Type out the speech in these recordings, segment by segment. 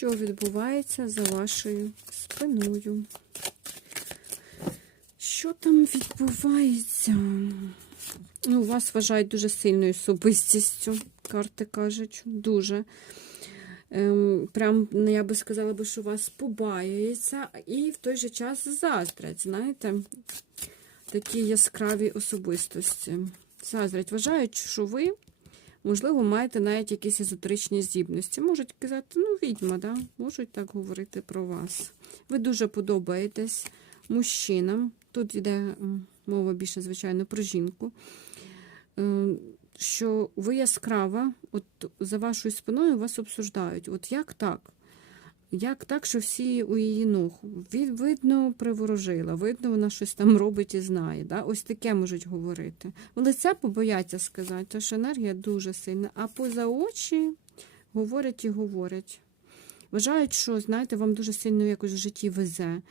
Що відбувається за вашою спиною? Що там відбувається? Ну, вас вважають дуже сильною особистістю, карти кажуть. Дуже. Ем, прям, ну, я би сказала, би, що вас побаюється, і в той же час заздрять, знаєте, такі яскраві особистості. Заздрять. Вважають, що ви, можливо, маєте навіть якісь езотеричні здібності. Можуть казати, ну, відьма, да? можуть так говорити про вас. Ви дуже подобаєтесь мужчинам. Тут йде мова більше, звичайно, про жінку. Е, Що ви яскрава, от за вашою спиною вас обсуждають. От як так? Як так, що всі у її ног? Видно, приворожила, видно, вона щось там робить і знає. Да? Ось таке можуть говорити. В лице побояться сказати, тому що енергія дуже сильна, а поза очі говорять і говорять. Вважають, що, знаєте, вам дуже сильно якось в житті везе,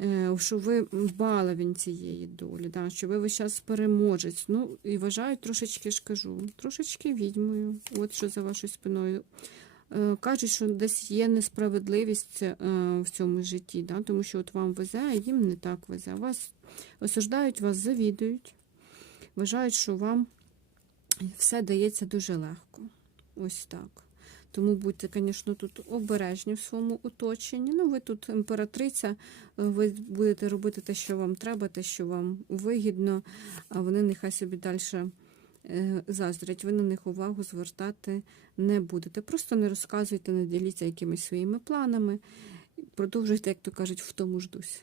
е, що ви баловень цієї долі, да, що ви весь час переможець. Ну, і вважають трошечки, ж кажу, трошечки відьмою. От що за вашою спиною. Е, Кажуть, що десь є несправедливість е, в цьому житті, да, тому що от вам везе, а їм не так везе. Вас осуждають, вас завідують, вважають, що вам все дається дуже легко. Ось так. Тому будьте, звісно, тут обережні в своєму оточенні. Ну, ви тут імператриця, ви будете робити те, що вам треба, те, що вам вигідно, а вони нехай собі далі заздрять. Ви на них увагу звертати не будете. Просто не розказуйте, не діліться якимись своїми планами. Продовжуйте, як то кажуть, в тому ж дусі.